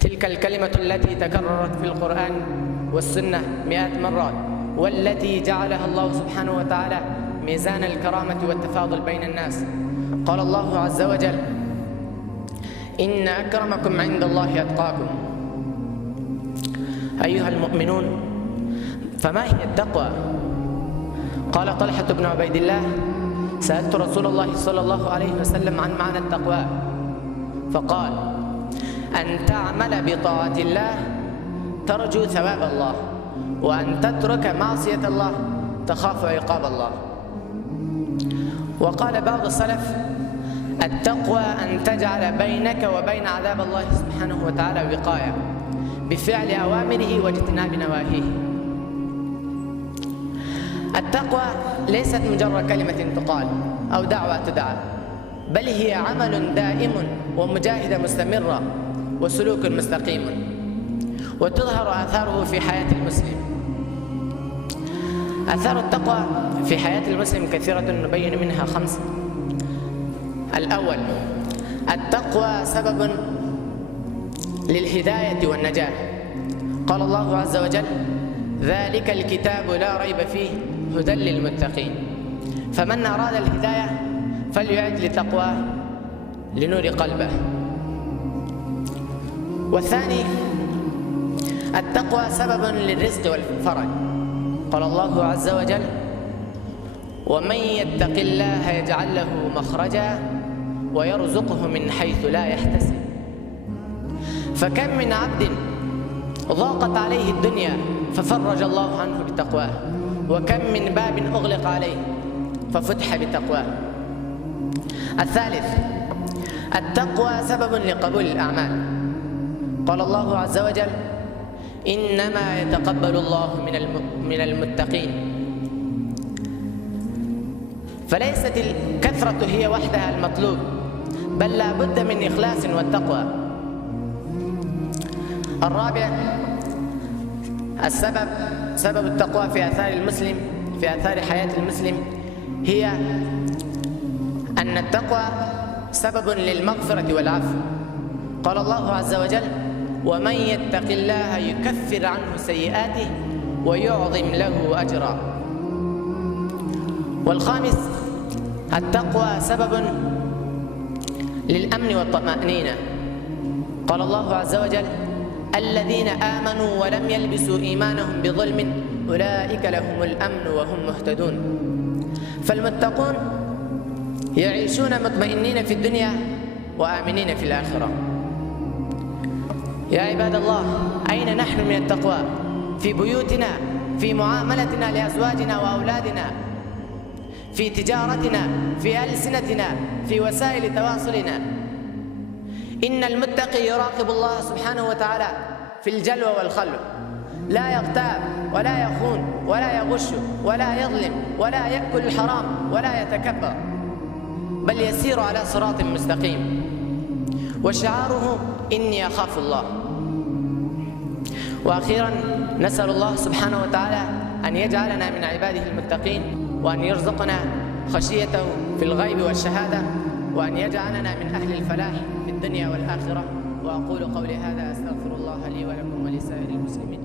تلك الكلمة التي تكررت في القرآن والسنة 100 مرات، والتي جعلها الله سبحانه وتعالى ميزان الكرامة والتفاضل بين الناس. قال الله عز وجل: إن أكرمكم عند الله أتقاكم. أيها المؤمنون، فما هي التقوى؟ قال طلحة بن عبيد الله: سألت رسول الله صلى الله عليه وسلم عن معنى التقوى، فقال: أن تعمل بطاعة الله ترجو ثواب الله، وأن تترك معصية الله تخاف عقاب الله. وقال بعض السلف: التقوى أن تجعل بينك وبين عذاب الله سبحانه وتعالى وقاية بفعل أوامره واجتناب نواهيه. التقوى ليست مجرد كلمة تقال أو دعوة تدعى، بل هي عمل دائم ومجاهدة مستمرة وسلوك مستقيم، وتظهر آثاره في حياة المسلم. آثار التقوى في حياة المسلم كثيرة، نبين منها 5. الأول: التقوى سبب للهداية والنجاة. قال الله عز وجل: ذلك الكتاب لا ريب فيه هدى للمتقين. فمن أراد الهداية فليعد لتقوى لنور قلبه. والثاني: التقوى سبب للرزق والفرج. قال الله عز وجل: ومن يتق الله يجعل له مخرجا ويرزقه من حيث لا يحتسب. فكم من عبد ضاقت عليه الدنيا ففرج الله عنه بتقواه، وكم من باب أغلق عليه ففتح بتقواه. الثالث: التقوى سبب لقبول الأعمال. قال الله عز وجل: إنما يتقبل الله من المتقين. فليست الكثرة هي وحدها المطلوب، بل لا بد من إخلاص والتقوى. الرابع: سبب التقوى في آثار المسلم، في آثار حياة المسلم، هي أن التقوى سبب للمغفرة والعفو. قال الله عز وجل: ومن يتق الله يكفر عنه سيئاته ويعظم له أجرا. والخامس: التقوى سبب للأمن والطمأنينة. قال الله عز وجل: الذين آمنوا ولم يلبسوا إيمانهم بظلم أولئك لهم الأمن وهم مهتدون. فالمتقون يعيشون مطمئنين في الدنيا وآمنين في الآخرة. يا عباد الله، أين نحن من التقوى؟ في بيوتنا، في معاملتنا لأزواجنا وأولادنا، في تجارتنا، في ألسنتنا، في وسائل تواصلنا. إن المتقي يراقب الله سبحانه وتعالى في الجلوة والخلوة، لا يغتاب ولا يخون ولا يغش ولا يظلم ولا يأكل الحرام ولا يتكبر، بل يسير على صراط مستقيم، وشعاره: إني أخاف الله. وأخيرا، نسأل الله سبحانه وتعالى أن يجعلنا من عباده المتقين، وأن يرزقنا خشيته في الغيب والشهادة، وأن يجعلنا من أهل الفلاح في الدنيا والآخرة. وأقول قولي هذا، أستغفر الله لي ولكم ولسائر المسلمين.